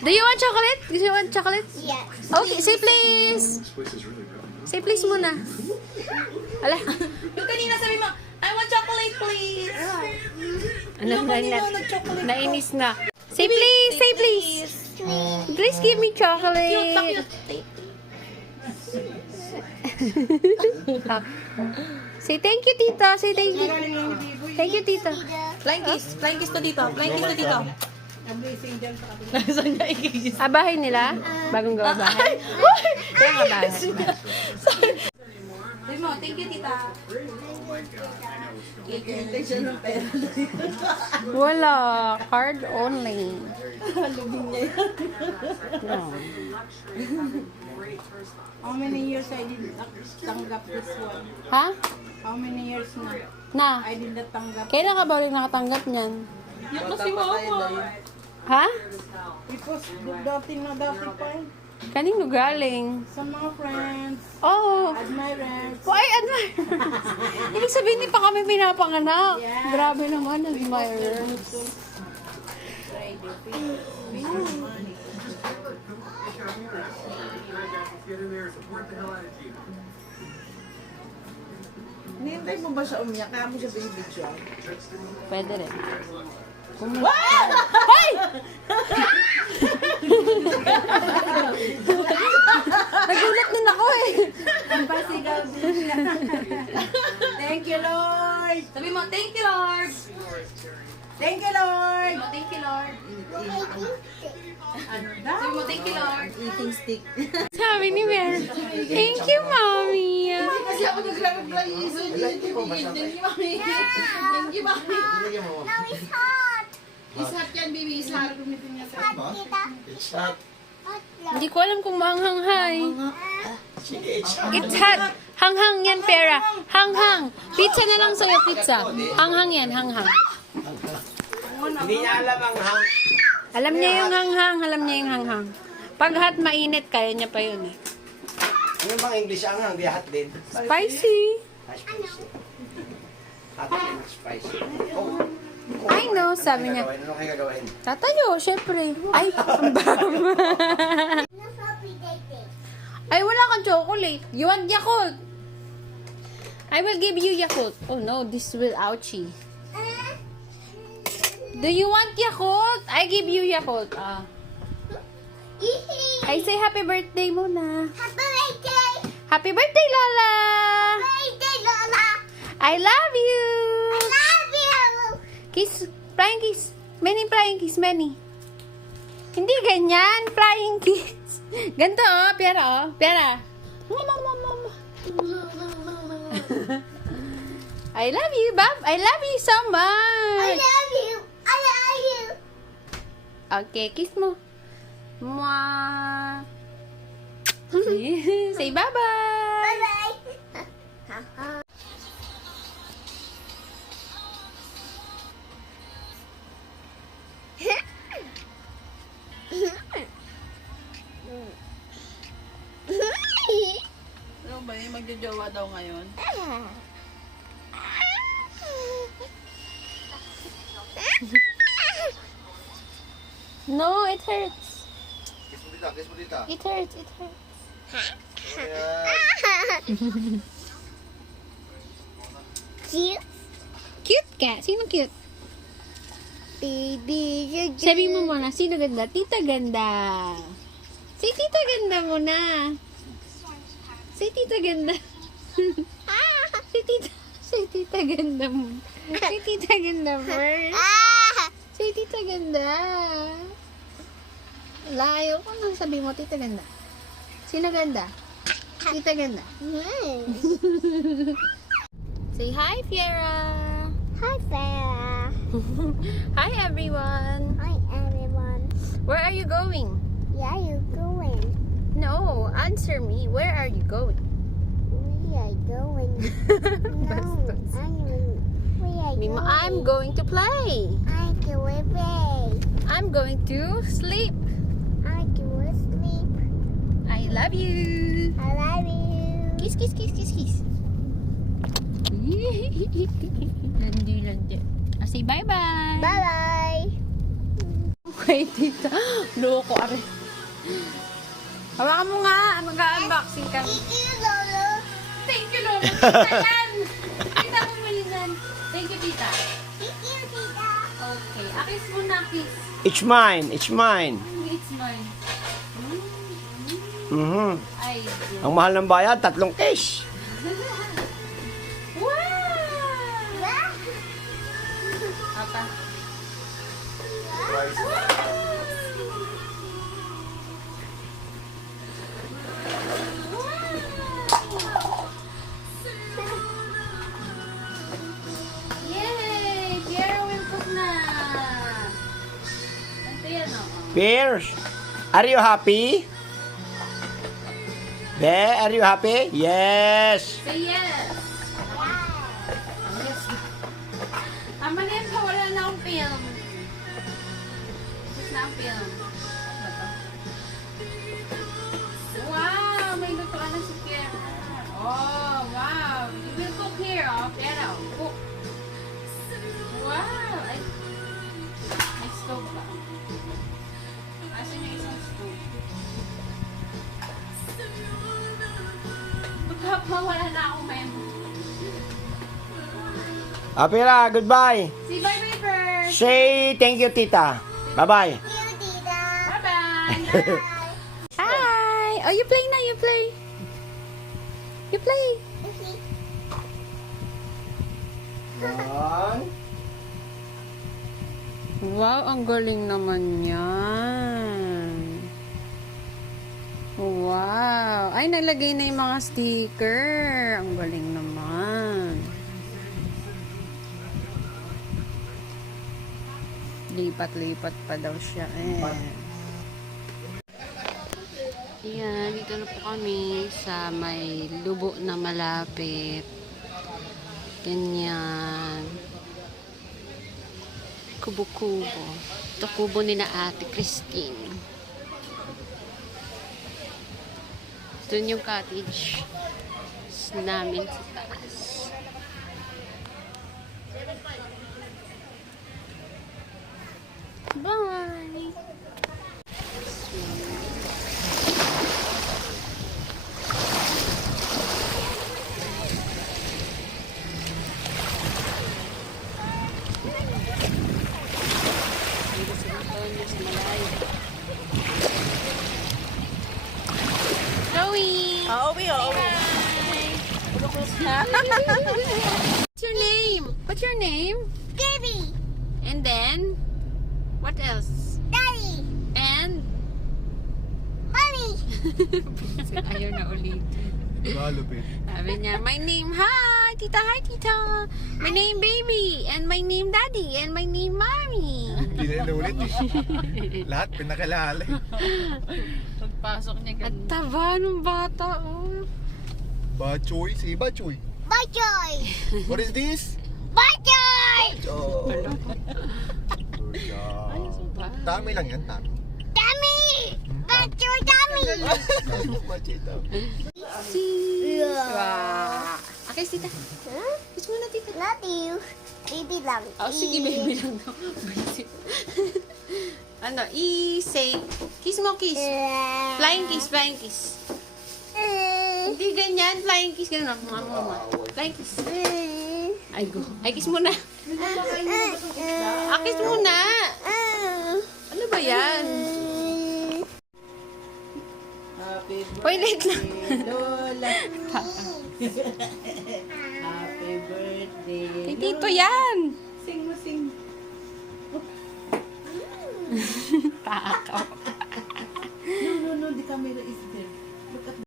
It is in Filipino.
Do you want chocolate? Do you want chocolate? Yes. Okay, say please. Say please muna. Ala. Yung kanina sabi mo, I want chocolate, please. Ano Yung kanina nag-chocolate nainis na. Say please, say please. Please give me Cute na chocolate. cute. Say thank you, tita. Say thank you. Thank you, tita. Flying kiss to dito. Flying kiss to dito. Saan niya ikikis? Bahay nila? Bagong gawa bahay? Kaya nga bahay. Sabi mo, thank you, tita. Wala. Card only. No. How many years I did not tanggap this one? Ha? How many years na Na? I did not tanggap? Kailan ka ba ulit nakatanggap niyan? Yung na si mama. Ha? Because dati na dati pa eh. Kanino galing? Sa mga friends, Oh. admirers. Ay, admirers. Ibig sabihin, hindi pa kami pinapanganak. Grabe naman, admirers. Hinihintay mo ba siya umiyak? Kaya mo siya baby siya? Pwede rin. Hey! Nagulat din ako eh. Ang pasigaw din siya. Thank you, Lord! Sabi mo, thank you, Lord. Thank you, Lord! Sabi mo, thank you, Lord. Ano Sabi mo, thank you, Lord. Eating stick. Sabi ni Mel, thank you, mommy. Kasi ako nag-reply. So, thank you, mami. Thank you, mami. Now it's hot. Is hot yan, baby. Is hot. Hot, tita. It's hot. Hot Hindi ko alam kung maanghanghay. Sige, it's hot. It's hot. Hanghang yan, pera. Hanghang. Pizza na lang sa'yo, pizza. Hanghang yan, hanghang. Hindi niya alam ang hang. Alam niya yung hanghang, alam niya yung hanghang. Pag hot, mainit, kaya niya pa yun eh. Ano bang English ang hang? Di hot din. Spicy. Spicy. Hot and spicy. Oh. I know, sabi niya. Ano kayo gagawin? Tatayo, syempre. Ay, ang baba. No happy day. Ay, wala kang chocolate. You want Yakult? I will give you Yakult. Oh no, this will ouchie. Do you want Yakult? I give you Yakult. I say happy birthday muna. Happy birthday. Happy birthday, Lola! Birthday, Lola. I love you! I love you. Kiss, flying kiss. Many flying kiss, many. Hindi ganyan, flying kiss. Ganito oh, Piera oh. Piera. I love you, Bob. I love you so I much. love you. I love you. Okay, kiss mo. Mwah. Say bye-bye. Bye-bye. Ano ba yung magjojowa daw ngayon? No, it hurts. Kiss mo dito, kiss mo dito. It hurts, it hurts. Ayan. Cute. Cute ka? Sino cute? Baby, you're Sabi mo muna, sino ganda? Tita ganda. Say tita ganda muna. Say tita ganda. Say tita ganda mo. Say tita ganda first. Say tita ganda. Layo ko nang sabi mo, tita ganda. Sino ganda? Tita ganda. Say hi, Fiera. Hi, Sarah. Hi, everyone. Hi, everyone. Where are you going? Where are you going? No, answer me. Where are you going? We are going. No, we are Mima, going. I'm going to play. I go away. I'm going to sleep. I go sleep. I love you. I love you. Kiss, kiss, kiss, kiss, kiss. Landi, landi. Say bye-bye. Bye bye. Wait, tita. Loko, are. Hawakan mo nga. Mag-unboxing kami. Thank you, Lolo. Thank you, Lolo. Tita yan. Tita mo malisan. Thank you, tita. Thank you, Tita. Okay. Akis muna, kiss. It's mine. It's mine. It's mine. Mhm. Ay, Ang mahal ng bayad, 3 cash. wow! Papa. Yay! Piero will cook na! Ito yan, oh. Pierce, are you happy? Be, are you happy? Yes. Say yes! Yes. Tama na yan, wala na akong film. Tapos na ang film. Ano to? Wow! May lutuan na si Pierre. Oh, wow! You will cook here, oh. Pero, cook. Wow! Ay, may stove ba? Asan yung isang stove? Mawala na akong memo. Apira, goodbye. Say bye-bye first! Say thank you, tita. Bye-bye. Thank you, Tita. Bye-bye! Bye. Hi! Oh, you play na, you play. You play. One. Wow, ang galing naman yan. Wow. Ay, nalagay na yung mga sticker. Ang galing naman. Lipat-lipat pa daw siya eh. Ayan, dito na po kami sa may lubo na malapit. Ganyan. Kubo-kubo. Ito kubo ni na Ate Christine. Doon yung cottage namin sa taas. Bye! Dito sa Antonio, sa Malay. Chloe! What's your name? What's your name? Baby. And then, what else? Daddy. And, Mommy. ayaw na ulit. Malupit. Sabi niya, my name, hi, tita, my name, baby, and my name, daddy, and my name, mommy. Hindi na inulit eh. Lahat pinakalala. Pagpasok niya At taba ng bata, oh. Bachoy, si Bachoy. Bachoy. What is this? Bachoy. Bachoy. Tami lang yan, tami. Dummy. Bachoy, dummy. Bachoy, tami. Wow. Okay, tita. Huh? Kiss mo na, tita. Love you. Baby lang. Oh, sige, baby lang daw. Ano, i-say, kiss mo, kiss. Flying kiss, flying kiss. Hindi ganyan, flying kiss. Ganun, mama. Flying kiss. Ay, go. Ay, kiss muna. Kiss muna. Ano ba yan? Happy Toilet lang. Lola. Happy birthday. Kay Tito yan. Sing mo, sing. Takaw. No, the camera is there.